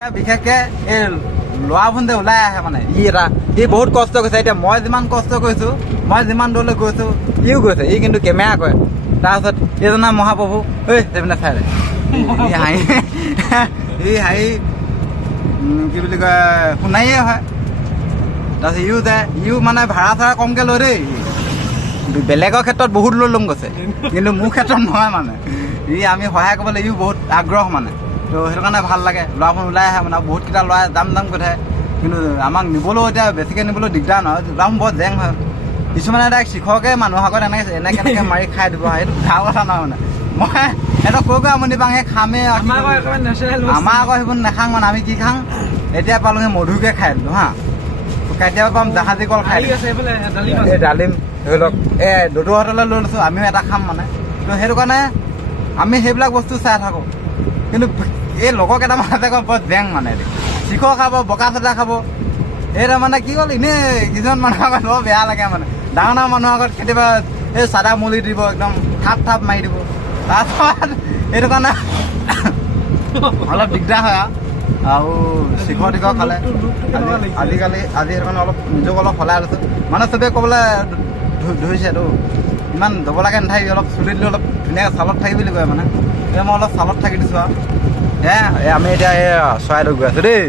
বিশেষকে এই ল'ৰাবোৰ যে ওলাই আহে মানে ই বহুত কষ্ট কৰিছে। এতিয়া মই যিমান কষ্ট কৰিছোঁ, মই যিমান দূৰলৈ গৈছোঁ, ইও গৈছে। ই কিন্তু কেমেৰা কৰে। তাৰপিছত এইজনা মহাপ্ৰভু ঐ সেইপিনে চাই হাঁহি কি বুলি কয় শুনাইয়ে হয়। তাৰপিছত ইও মানে ভাড়া চাড়া কমকৈ লয় দেই। বেলেগৰ ক্ষেত্ৰত বহুত ল'ম গৈছে, কিন্তু মোৰ ক্ষেত্ৰত নহয় মানে। আমি সহায় কৰিবলৈ ইও বহুত আগ্ৰহ মানে। তো সেইটো কাৰণে ভাল লাগে। ল'ৰাবোৰ ওলাই আহে মানে বহুতকেইটা ল'ৰাই দাম কৰি থাকে। কিন্তু আমাক নিবলৈও এতিয়া বেছিকৈ নিবলৈও দিগদাৰ নহয়। ল'ৰাবোৰ বৰ জেং হয়। কিছুমানে ডাইৰেক্ট শিক্ষকে মানুহৰ আগত এনেকৈ মাৰি খাই দিব। সেইটো ভাল কথা নহয় মানে। মই সিহঁতক কৈ আমনি পাওঁ, সেই খামেই। আমাৰ আকৌ সেইবোৰ নাখাওঁ মানে। আমি কি খাওঁ এতিয়া পালোঁহি মধুকে খাই দিলোঁ হা। কেতিয়াবা পাম জাহাজী কল খাই এই ডালিম ধৰি লওক দদৌ হোটেললৈ লৈ লৈছোঁ। আমিও এটা খাম মানে। তো সেইটো কাৰণে আমি সেইবিলাক বস্তু চাই থাকোঁ। কিন্তু এই লগৰ কেইটামান আছে বৰ জেং মানে। শিখৰ খাব, বকা চাদা খাব। এইটো মানে কি হ'ল এনেই কিছুমান মানুহৰ আগত বৰ বেয়া লাগে মানে। ডাঙৰ মানুহৰ আগত কেতিয়াবা এই চাদা মলি দিব, একদম থাপ মাৰি দিব। তাৰপিছত সেইটো কাৰণে অলপ দিগদাৰ হয় আৰু শিখৰ টিখৰ খালে আজি সেইটো কাৰণে অলপ নিজক অলপ সলাই লৈছোঁ। মানে চবেই ক'বলৈ ধৰিছেতো ইমান যাব লাগে নাথাকিবি, অলপ চুলি দিলে অলপ ধুনীয়াকৈ চালত থাকি বুলি কয় মানে। মই অলপ চালত থাকি দিছোঁ আৰু আমি এতিয়া এই চৰাইদেউ গৈ আছোঁ দেই।